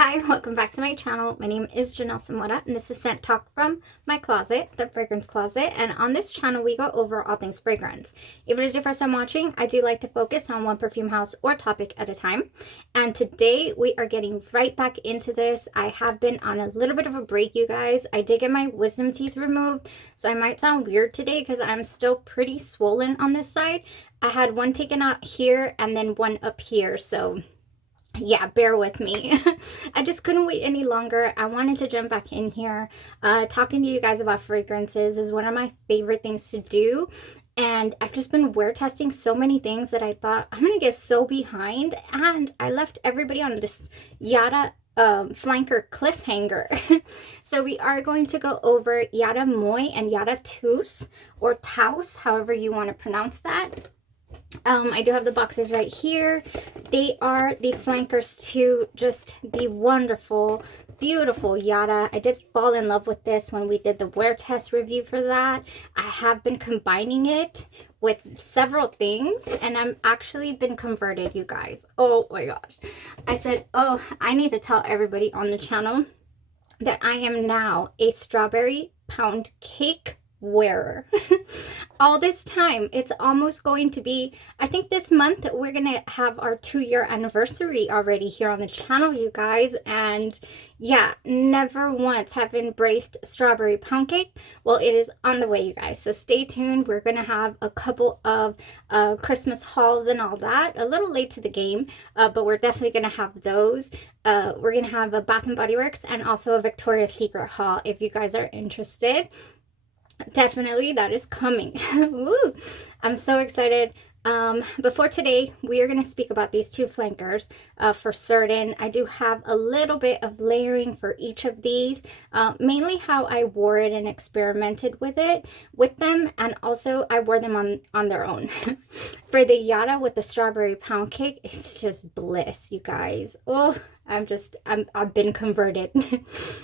Hi, welcome back to my channel. My name is Janelle Samora, and this is Scent Talk from my closet, the fragrance closet. And on this channel, we go over all things fragrance. If it is your first time watching, I do like to focus on one perfume house or topic at a time. And today we are getting right back into this. I have been on a little bit of a break, you guys. I did get my wisdom teeth removed, so I might sound weird today because I'm still pretty swollen on this side. I had one taken out here and then one up here, so yeah, bear with me. I just couldn't wait any longer. I wanted to jump back in here. Talking to you guys about fragrances is one of my favorite things to do. And I've just been wear testing so many things that I thought I'm going to get so behind. And I left everybody on this Yara flanker cliffhanger. So we are going to go over Yara Moi and Yara Tous, or Taus, however you want to pronounce that. I do have the boxes right here. They are the flankers to just the wonderful, beautiful Yara. I did fall in love with this when we did the wear test review for that. I have been combining it with several things, and I'm actually been converted, you guys. Oh my gosh. I said, oh, I need to tell everybody on the channel that I am now a strawberry pound cake wearer. All this time, it's almost going to be, I think this month we're gonna have our 2-year anniversary already here on the channel, you guys. And yeah, never once have embraced strawberry pound cake. Well, it is on the way, you guys, so stay tuned. We're gonna have a couple of Christmas hauls and all that, a little late to the game, but we're definitely gonna have those. We're gonna have a Bath and Body Works and also a Victoria's Secret haul if you guys are interested. Definitely, that is coming. Woo! I'm so excited. Before today, we are going to speak about these 2 flankers for certain. I do have a little bit of layering for each of these, mainly how I wore it and experimented with them, and also I wore them on their own. For the Yara with the strawberry pound cake, it's just bliss, you guys. Oh, I've been converted.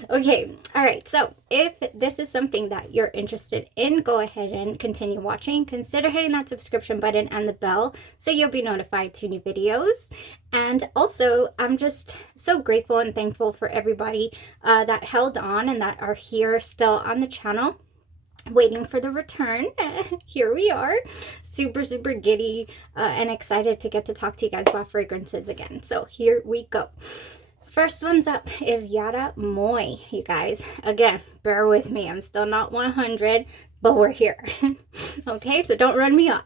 Okay, all right, so if this is something that you're interested in, go ahead and continue watching. Consider hitting that subscription button and the bell so you'll be notified to new videos. And also, I'm just so grateful and thankful for everybody that held on and that are here still on the channel, waiting for the return. Here we are, super giddy and excited to get to talk to you guys about fragrances again. So here we go. First one's up is Yara Moi, you guys. Again, bear with me, I'm still not 100, but we're here. Okay, so don't run me off.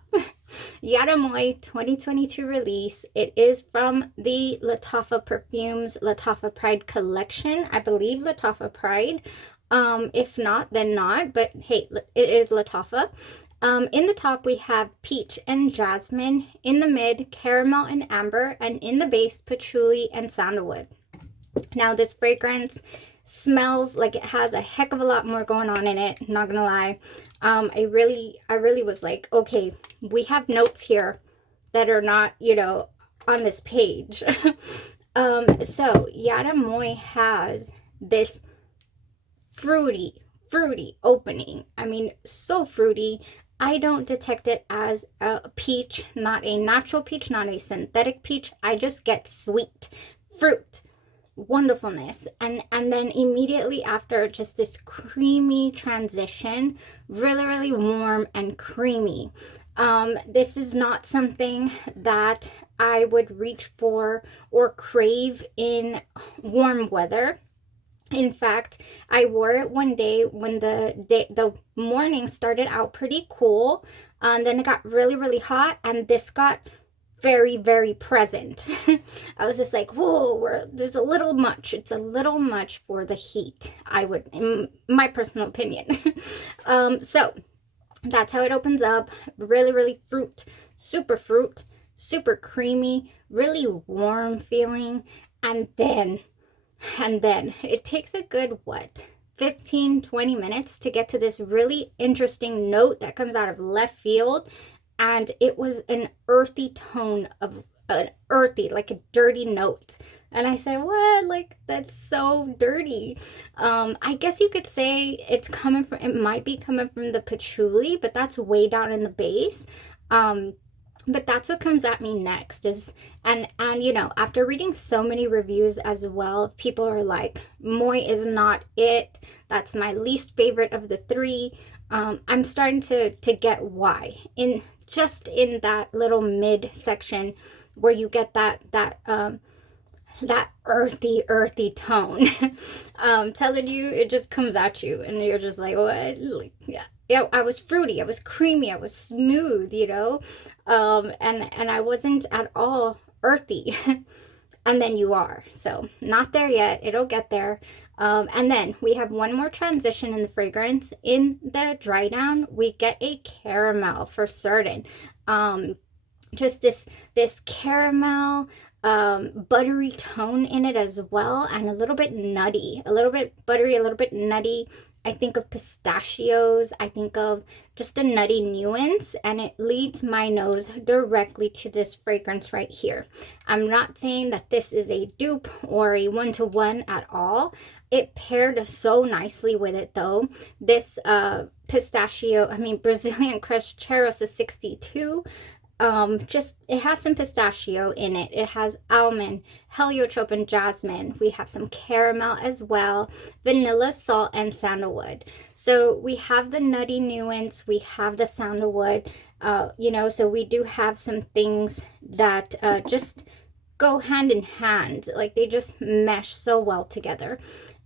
Yara Moi 2022 release. It is from the Lattafa Perfumes Lattafa Pride collection. I believe Lattafa Pride. If not, then not, but hey, it is Lattafa. In the top, we have peach and jasmine. In the mid, caramel and amber. And in the base, patchouli and sandalwood. Now, this fragrance smells like it has a heck of a lot more going on in it, not gonna lie. I really was like, okay, we have notes here that are not, you know, on this page. So Yara Moi has this fruity opening. I mean, so fruity. I don't detect it as a peach, not a natural peach, not a synthetic peach. I just get sweet fruit wonderfulness, and then immediately after, just this creamy transition, really warm and creamy. This is not something that I would reach for or crave in warm weather. In fact, I wore it one day when the morning started out pretty cool, and then it got really hot, and this got very present. I was just like, whoa, there's a little much. It's a little much for the heat, I would, in my personal opinion. So that's how it opens up. Really fruit, super creamy, really warm feeling. And then it takes a good, what, 15-20 minutes to get to this really interesting note that comes out of left field. And it was an earthy tone, of an earthy, like a dirty note. And I said, what? Like, that's so dirty. I guess you could say it might be coming from the patchouli, but that's way down in the base. But that's what comes at me next is, and you know, after reading so many reviews as well, people are like, Moi is not it. That's my least favorite of the three. I'm starting to get why. In just in that little mid section where you get that earthy tone. Telling you, it just comes at you and you're just like, what? Like, yeah, I was fruity, I was creamy, I was smooth, you know, and I wasn't at all earthy. And then you are. So not there yet, it'll get there. And then we have one more transition in the fragrance. In the dry down, we get a caramel for certain. Just this caramel buttery tone in it as well, and a little bit nutty, a little bit buttery, a little bit nutty. I think of pistachios, I think of just a nutty nuance, and it leads my nose directly to this fragrance right here. I'm not saying that this is a dupe or a one-to-one at all. It paired so nicely with it though. This pistachio, Brazilian crushed churros is 62. Just, it has some pistachio in it. It has almond, heliotrope, and jasmine. We have some caramel as well, vanilla, salt, and sandalwood. So we have the nutty nuance, we have the sandalwood, you know, so we do have some things that just go hand in hand. Like, they just mesh so well together.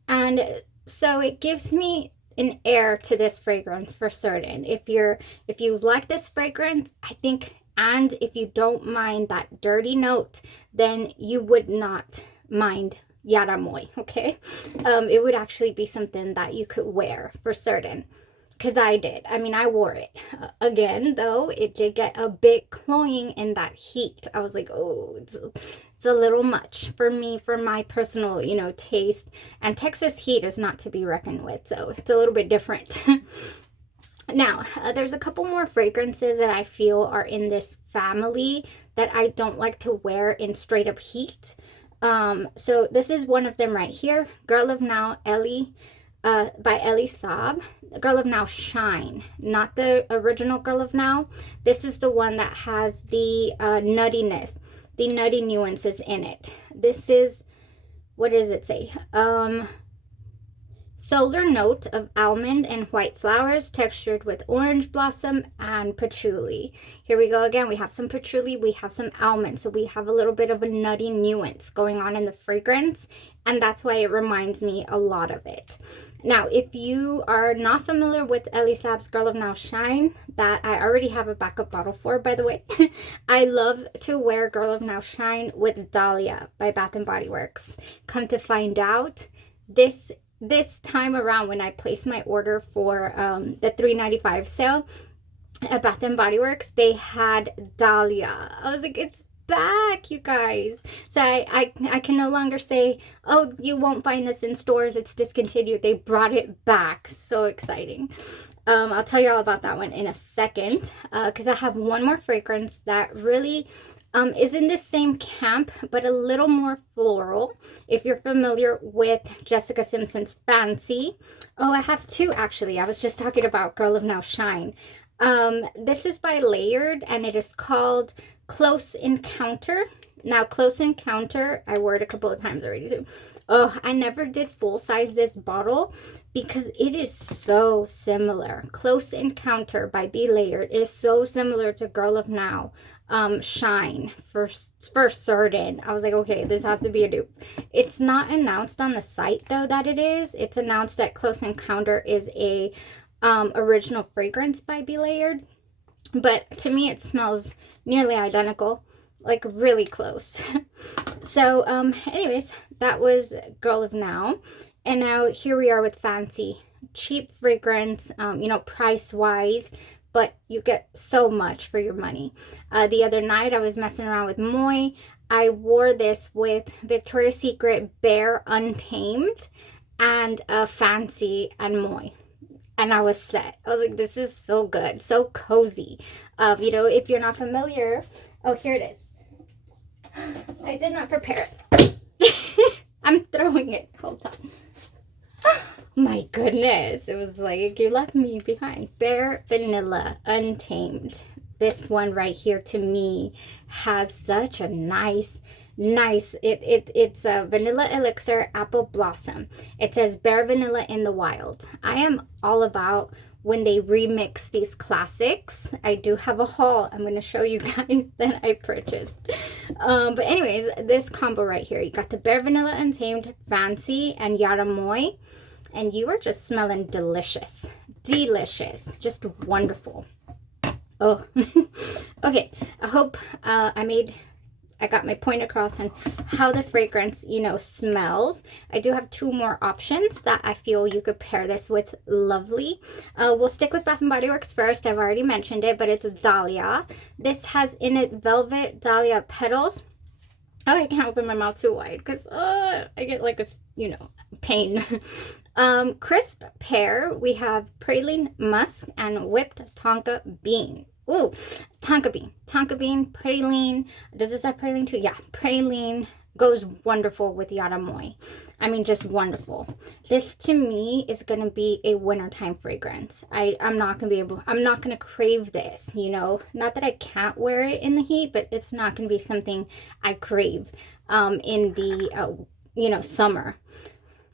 And so it gives me an air to this fragrance for certain. If you like this fragrance, I think, and if you don't mind that dirty note, then you would not mind Yara Moi, okay? It would actually be something that you could wear for certain, because I did. I wore it. Again, though, it did get a bit cloying in that heat. I was like, oh, it's a little much for me, for my personal, you know, taste. And Texas heat is not to be reckoned with, so it's a little bit different. Now, there's a couple more fragrances that I feel are in this family that I don't like to wear in straight up heat. So this is one of them right here. Girl of Now, Ellie, by Ellie Saab. Girl of Now Shine, not the original Girl of Now. This is the one that has the nuttiness, the nutty nuances in it. This is, what does it say? Solar note of almond and white flowers textured with orange blossom and patchouli. Here we go again. We have some patchouli, we have some almond. So we have a little bit of a nutty nuance going on in the fragrance. And that's why it reminds me a lot of it. Now, if you are not familiar with Ellie Saab's Girl of Now Shine, that I already have a backup bottle for, by the way. I love to wear Girl of Now Shine with Dahlia by Bath & Body Works. Come to find out, this time around when I placed my order for the $3.95 sale at Bath & Body Works, they had Dahlia. I was like, it's back, you guys. So I can no longer say, oh, you won't find this in stores, it's discontinued. They brought it back. So exciting. I'll tell you all about that one in a second, because I have one more fragrance that really is in the same camp, but a little more floral. If you're familiar with Jessica Simpson's Fancy. Oh, I have two actually. I was just talking about Girl of Now Shine. This is by Layered, and it is called Close Encounter. Now, Close Encounter, I wore it a couple of times already too. Oh, I never did full size this bottle because it is so similar. Close Encounter by Be Layered is so similar to Girl of Now Shine for certain. I was like, okay, this has to be a dupe. It's not announced on the site though that it is. It's announced that Close Encounter is a original fragrance by Be Layered, but to me it smells nearly identical, like really close. So anyways, that was Girl of Now, and now here we are with Fancy. Cheap fragrance, you know, price wise, but you get so much for your money. The other night I was messing around with Moi. I wore this with Victoria's Secret Bare Untamed and Fancy and Moi. And I was set. I was like, this is so good, so cozy. You know, if you're not familiar, oh, here it is. I did not prepare it. I'm throwing it. Hold on. My goodness. It was like, you left me behind. Bare Vanilla Untamed this one right here to me has such a nice it's a vanilla elixir apple blossom. It says bare vanilla in the wild. I am all about when they remix these classics. I do have a haul I'm going to show you guys that I purchased. But anyways, this combo right here, you got the bare vanilla untamed, fancy, and Yara Moi, and you are just smelling delicious, just wonderful. Oh okay, I hope I got my point across on how the fragrance, you know, smells. I do have 2 more options that I feel you could pair this with lovely. We'll stick with Bath & Body Works first. I've already mentioned it, but it's a Dahlia. This has in it velvet dahlia petals. Oh, I can't open my mouth too wide because I get like a, you know, pain. Crisp pear, we have praline musk and whipped tonka bean. Ooh, tonka bean, praline. Does this have praline too? Yeah, praline goes wonderful with Yara Moi. I mean, just wonderful. This to me is gonna be a wintertime fragrance. I'm not gonna crave this, you know. Not that I can't wear it in the heat, but it's not gonna be something I crave in the you know, summer.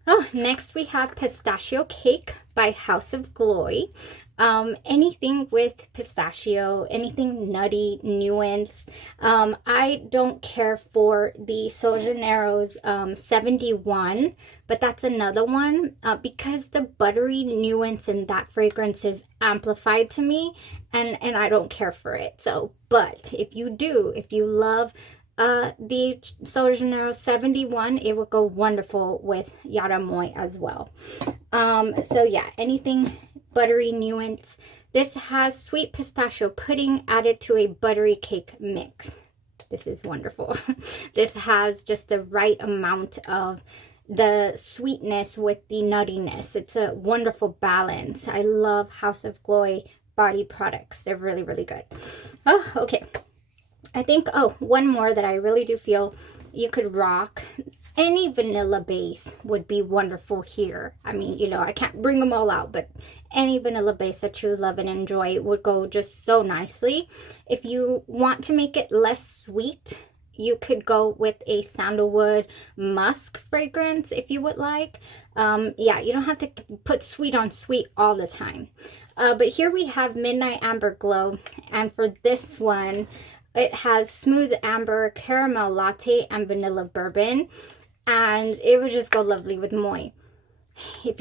Oh, next we have Pistachio Cake by House of Glory. Anything with pistachio, anything nutty, nuance. I don't care for the Sol Janeiro's 71, but that's another one because the buttery nuance in that fragrance is amplified to me, and I don't care for it. So, but if you do, if you love the Sol Janeiro 71, it would go wonderful with Yara Moi as well. So yeah, anything buttery nuance. This has sweet pistachio pudding added to a buttery cake mix. This is wonderful. This has just the right amount of the sweetness with the nuttiness. It's a wonderful balance. I love House of Glory body products. They're really, really good. Oh, okay. I think, oh, one more that I really do feel you could rock. Any vanilla base would be wonderful here. I mean, you know, I can't bring them all out, but any vanilla base that you love and enjoy would go just so nicely. If you want to make it less sweet, you could go with a sandalwood musk fragrance if you would like. Yeah, you don't have to put sweet on sweet all the time. But here we have Midnight Amber Glow, and for this one, it has smooth amber, caramel latte, and vanilla bourbon, and it would just go lovely with Moi. If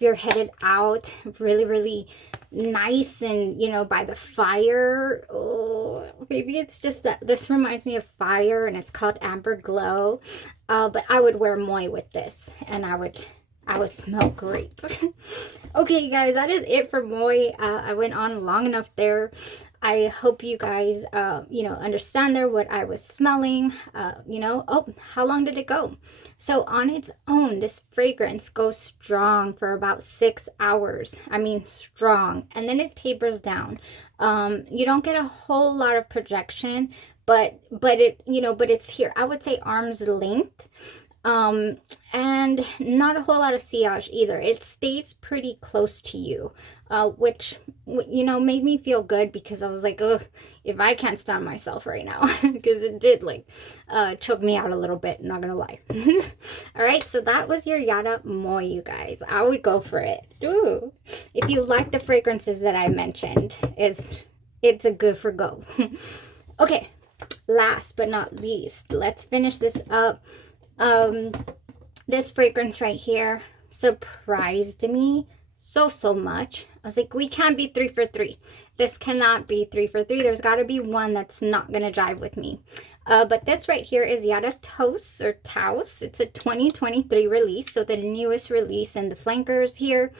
you're headed out, really nice and, you know, by the fire. Oh, maybe it's just that this reminds me of fire, and it's called Amber Glow. But I would wear Moi with this, and I would smell great. Okay, guys, that is it for Moi. I went on long enough there. I hope you guys, you know, understand there what I was smelling. You know, oh, how long did it go? So on its own, this fragrance goes strong for about 6 hours. I mean, strong. And then it tapers down. You don't get a whole lot of projection, but it, you know, but it's here. I would say arm's length. And not a whole lot of sillage either. It stays pretty close to you, which, you know, made me feel good, because I was like, ugh, if I can't stand myself right now, because it did like choke me out a little bit, not gonna lie. All right, so that was your Yara Moi, you guys. I would go for it. Ooh. If you like the fragrances that I mentioned, it's a good for go. Okay, last but not least, let's finish this up. This fragrance right here surprised me so much. I was like, we can't be 3 for 3. This cannot be 3 for 3. There's got to be one that's not gonna jive with me. But this right here is Yara Tous or Tous. It's a 2023 release, so the newest release in the flankers here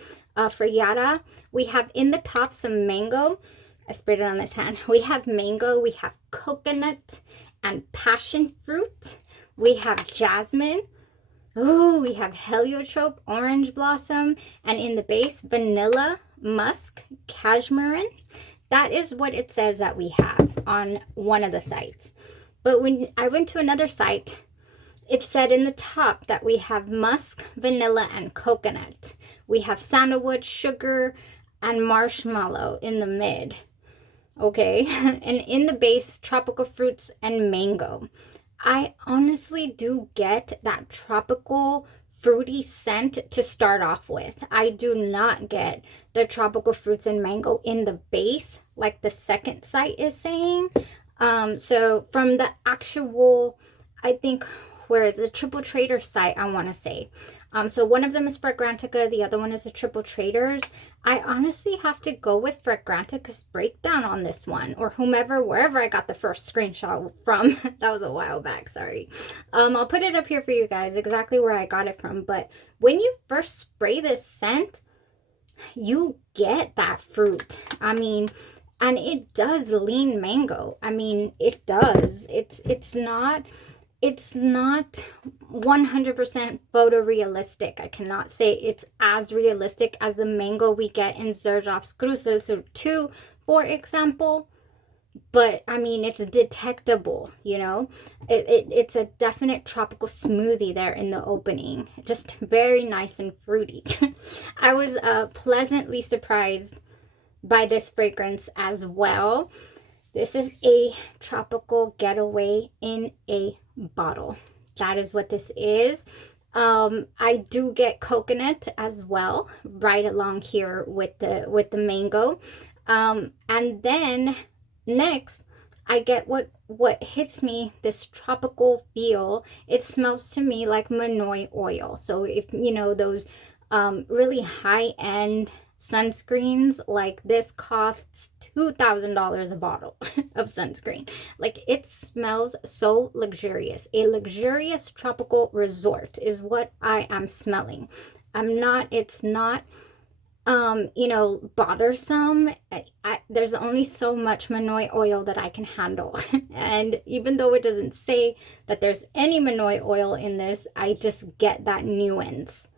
for Yara. We have in the top some mango. I sprayed it on this hand. We have mango, we have coconut and passion fruit. We have jasmine. Oh, we have heliotrope, orange blossom, and in the base, vanilla, musk, cashmere. That is what it says that we have on one of the sites. But when I went to another site, it said in the top that we have musk, vanilla, and coconut. We have sandalwood, sugar, and marshmallow in the mid. okay? And in the base, tropical fruits and mango. I honestly do get that tropical fruity scent to start off with. I do not get the tropical fruits and mango in the base like the second site is saying. So from the actual, I think, where is the Triple Trader site, I want to say. So one of them is Fragrantica, the other one is the Triple Traders. I honestly have to go with Fragrantica's breakdown on this one, or whomever, wherever I got the first screenshot from. That was a while back, sorry. I'll put it up here for you guys, exactly where I got it from. But when you first spray this scent, you get that fruit. I mean, and it does lean mango. I mean, it does. It's not 100% photorealistic. I cannot say it's as realistic as the mango we get in Xerjoff's Krystal 2, for example. But, I mean, it's detectable, you know? It's a definite tropical smoothie there in the opening. Just very nice and fruity. I was pleasantly surprised by this fragrance as well. This is a tropical getaway in a bottle. That is what this is. I do get coconut as well, right along here with the mango. And then next, I get what hits me, this tropical feel. It smells to me like Manoi oil. So if you know those really high-end sunscreens, like this costs $2,000 a bottle of sunscreen. Like, it smells so luxurious. A luxurious tropical resort is what I am smelling. It's not you know, bothersome. There's only so much Manoi oil that I can handle. And even though it doesn't say that there's any Manoi oil in this, I just get that nuance.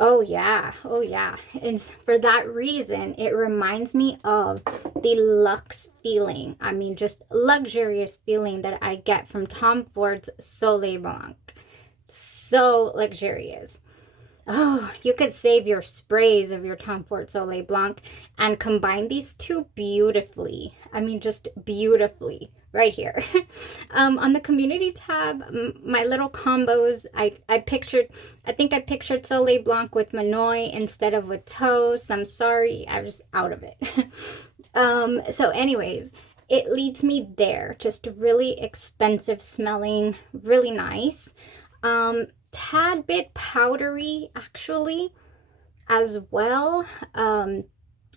Oh yeah, oh yeah. And for that reason, it reminds me of the luxe feeling. I mean, just luxurious feeling that I get from Tom Ford's Soleil Blanc. So luxurious. Oh, you could save your sprays of your Tom Ford Soleil Blanc and combine these two beautifully. I mean, just beautifully. Right here. On the community tab, my little combos, I think I pictured Soleil Blanc with Manoi instead of with toast. I'm sorry, I was out of it. So anyways, it leads me there. Just really expensive smelling, really nice. Tad bit powdery actually as well.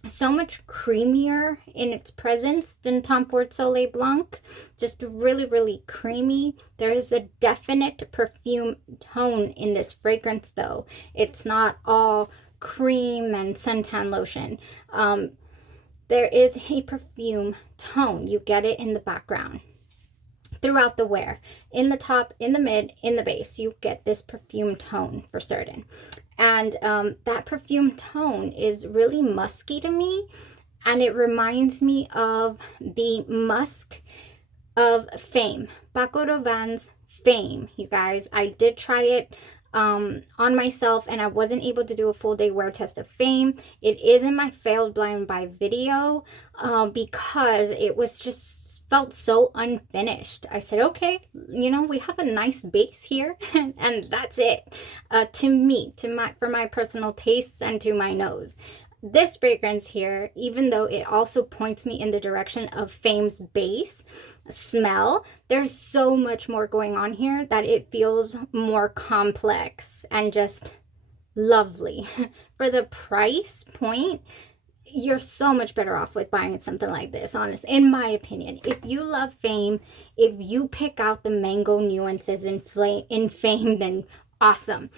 So much creamier in its presence than Tom Ford Soleil Blanc. Just really, really creamy. There is a definite perfume tone in this fragrance though. It's not all cream and suntan lotion. There is a perfume tone. You get it in the background. Throughout the wear, in the top, in the mid, in the base, you get this perfume tone for certain. And that perfume tone is really musky to me, and it reminds me of the musk of Fame, Paco Rabanne's Fame. You guys, I did try it on myself, and I wasn't able to do a full day wear test of Fame. It is in my failed blind buy video because it was just felt so unfinished. I said, okay, you know, we have a nice base here and that's it. To me, for my personal tastes and to my nose. This fragrance here, even though it also points me in the direction of Fame's base smell, there's so much more going on here that it feels more complex and just lovely. For the price point, you're so much better off with buying something like this, honestly, in my opinion. If you love Fame, if you pick out the mango nuances in Fame, then awesome.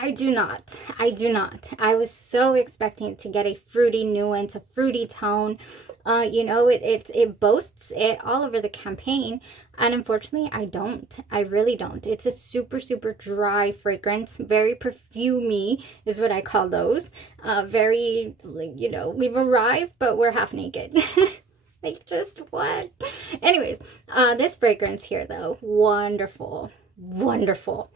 I do not. I was so expecting to get a fruity nuance, a fruity tone. You know, it boasts it all over the campaign, and unfortunately I don't. I really don't. It's a super, super dry fragrance, very perfumey is what I call those. Very, you know, we've arrived, but we're half naked. Like, just what? Anyways, this fragrance here though, wonderful, wonderful.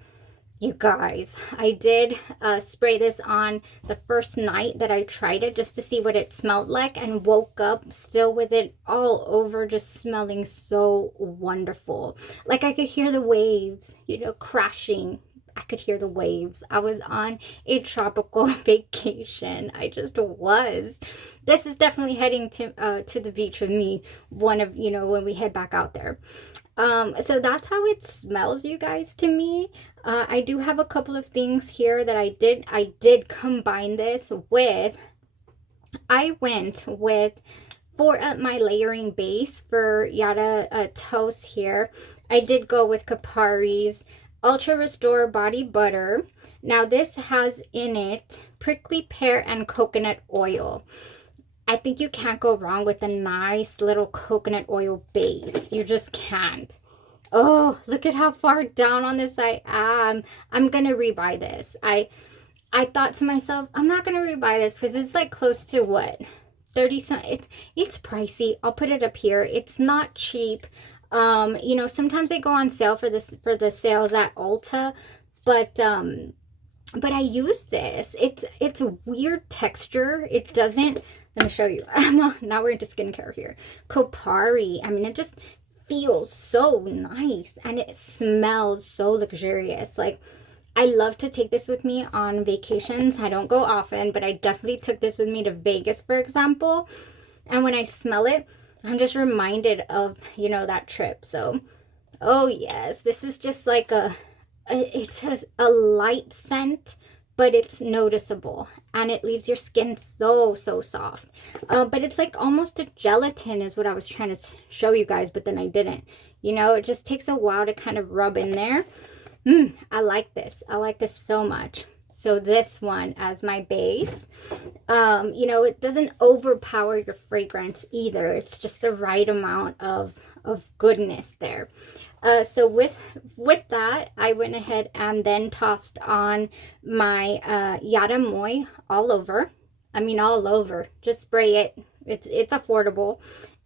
You guys, I did spray this on the first night that I tried it just to see what it smelled like, and woke up still with it all over, just smelling so wonderful. Like I could hear the waves, you know, crashing. I could hear the waves. I was on a tropical vacation. I just was. This is definitely heading to the beach with me, one of, you know, when we head back out there. So that's how it smells, you guys, to me. I do have a couple of things here that I did combine this with. I went with, for my layering base for Yara Tous here, I did go with Kapari's Ultra Restore Body Butter. Now this has in it prickly pear and coconut oil. I think you can't go wrong with a nice little coconut oil base. You just can't. Oh, look at how far down on this I am. I'm going to rebuy this. I thought to myself, I'm not going to rebuy this because it's like close to what? 30 some. It's pricey. I'll put it up here. It's not cheap. You know, sometimes they go on sale for the sales at Ulta, but I use this. It's a weird texture. It doesn't. Let me show you. Now we're into skincare here. Kopari. I mean, it just feels so nice and it smells so luxurious. Like, I love to take this with me on vacations. I don't go often, but I definitely took this with me to Vegas, for example. And when I smell it, I'm just reminded of, you know, that trip. So, oh yes, this is just like it's a light scent, but it's noticeable and it leaves your skin so soft. But it's like almost a gelatin is what I was trying to show you guys, but then I didn't. You know, it just takes a while to kind of rub in there. I like this. I like this so much. So this one as my base, you know, it doesn't overpower your fragrance either. It's just the right amount of goodness there. So with that, I went ahead and then tossed on my Yara Moi all over. I mean, all over. Just spray it. It's affordable.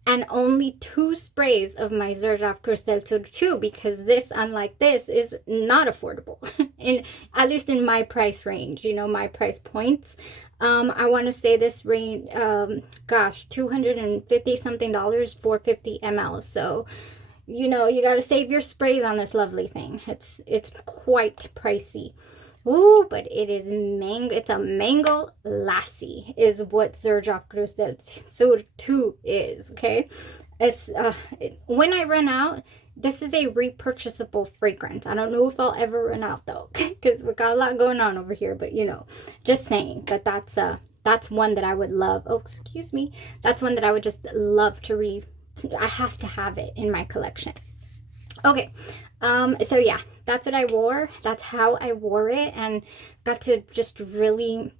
And only 2 sprays of my Zerjaf Krystal 2, because this, unlike this, is not affordable. At least in my price range, you know, my price points. I want to say this range, gosh, $250 something, 450 ml. So, you know, you got to save your sprays on this lovely thing. It's quite pricey. Ooh, but it is mango. It's a mango lassi is what Zerjaf Krystal 2 is, okay? It's, when I run out, this is a repurchasable fragrance. I don't know if I'll ever run out, though, because we got a lot going on over here. But, you know, just saying that's one that I would love. Oh, excuse me. That's one that I would just love to I have to have it in my collection. Okay, so yeah, that's what I wore. That's how I wore it and got to just really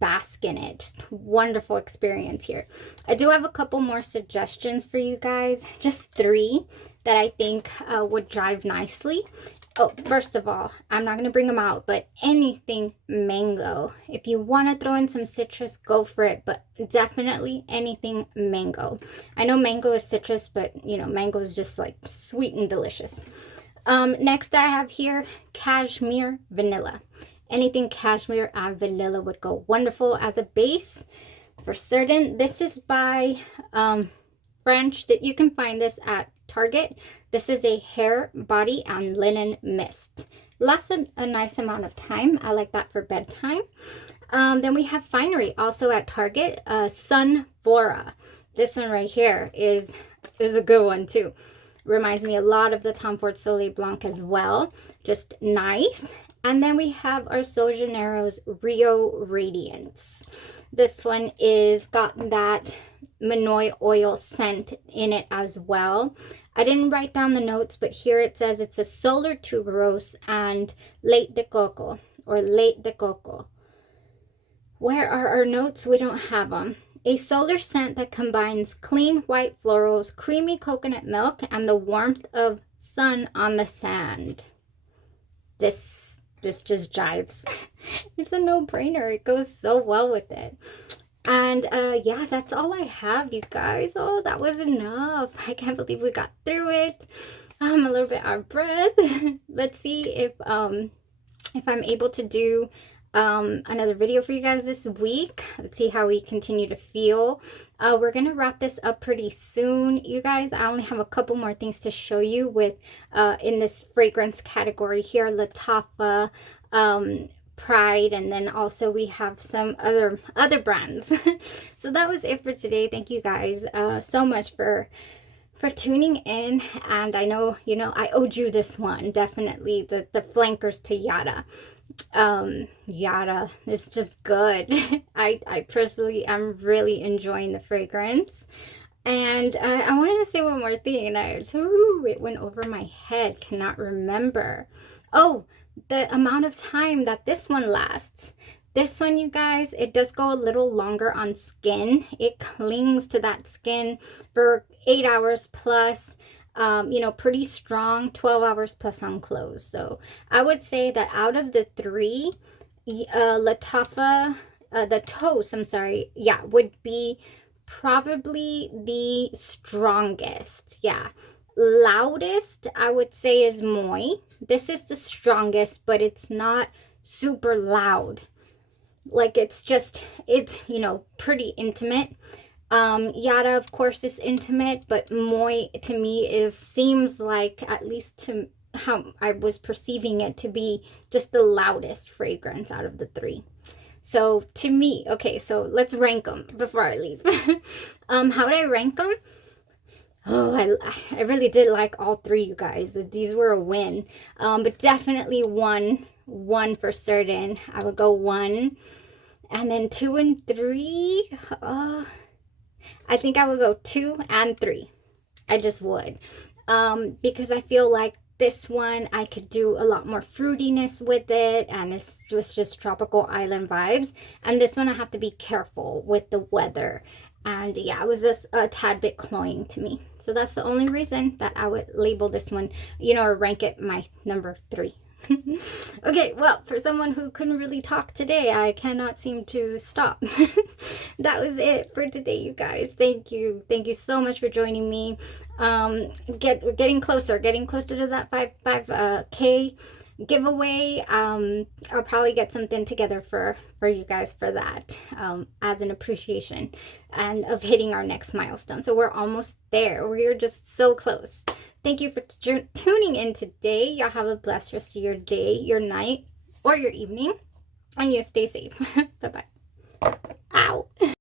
bask in it. Just wonderful experience here. I do have a couple more suggestions for you guys, just 3 that I think would jive nicely. Oh, first of all, I'm not going to bring them out, but anything mango. If you want to throw in some citrus, go for it, but definitely anything mango. I know mango is citrus, but, you know, mango is just like sweet and delicious. Next I have here cashmere vanilla. Anything cashmere and vanilla would go wonderful as a base for certain. This is by French. That you can find this at Target. This is a hair, body, and linen mist. Lasts a nice amount of time. I like that for bedtime. Then we have Finery, also at Target. Sun Bora. This one right here is a good one too. Reminds me a lot of the Tom Ford Soleil Blanc as well. Just nice. And then we have our Sol Janeiro's Rio Radiance. This one is got that Manoi oil scent in it as well. I didn't write down the notes, but here it says it's a solar tuberose and late de coco or late de coco. Where are our notes? We don't have them. A solar scent that combines clean white florals, creamy coconut milk, and the warmth of sun on the sand. This just jives. It's a no-brainer. It goes so well with it. And yeah, that's all I have, you guys. Oh, that was enough. I can't believe we got through it. I'm a little bit out of breath. Let's see if if I'm able to do another video for you guys this week. Let's see how we continue to feel. We're gonna wrap this up pretty soon, you guys. I only have a couple more things to show you with in this fragrance category here, Lattafa, Pride, and then also we have some other brands. So that was it for today. Thank you guys so much for tuning in, and I know, you know, I owed you this one, definitely, the flankers to Yara. Yara is just good. I personally am really enjoying the fragrance. And I wanted to say one more thing, and it went over my head, cannot remember. Oh, the amount of time that this one lasts. This one, you guys, it does go a little longer on skin. It clings to that skin for 8 hours plus. You know, pretty strong, 12 hours plus on clothes. So I would say that out of the three, Lattafa, the Tous, I'm sorry, yeah, would be probably the strongest. Yeah. Loudest, I would say, is Moi. This is the strongest, but it's not super loud. Like, it's you know, pretty intimate. Yara, of course, is intimate, but Moi to me seems like, at least to how I was perceiving it, to be just the loudest fragrance out of the three. So to me, okay, so let's rank them before I leave. How would I rank them? Oh, I really did like all three, you guys. These were a win. But definitely one for certain. I would go 1. And then 2 and 3, I think I would go 2 and 3. I just would. Because I feel like this one, I could do a lot more fruitiness with it, and it's just tropical island vibes. And this one, I have to be careful with the weather. And yeah, it was just a tad bit cloying to me. So that's the only reason that I would label this one, you know, or rank it my number 3. Okay, well, for someone who couldn't really talk today, I cannot seem to stop. That was it for today, you guys. Thank you so much for joining me. Getting closer to that 5K giveaway. I'll probably get something together for you guys for that, as an appreciation and of hitting our next milestone. So we're almost there. We're just so close. Thank you for tuning in today. Y'all have a blessed rest of your day, your night, or your evening, and you stay safe. Bye-bye. Ow.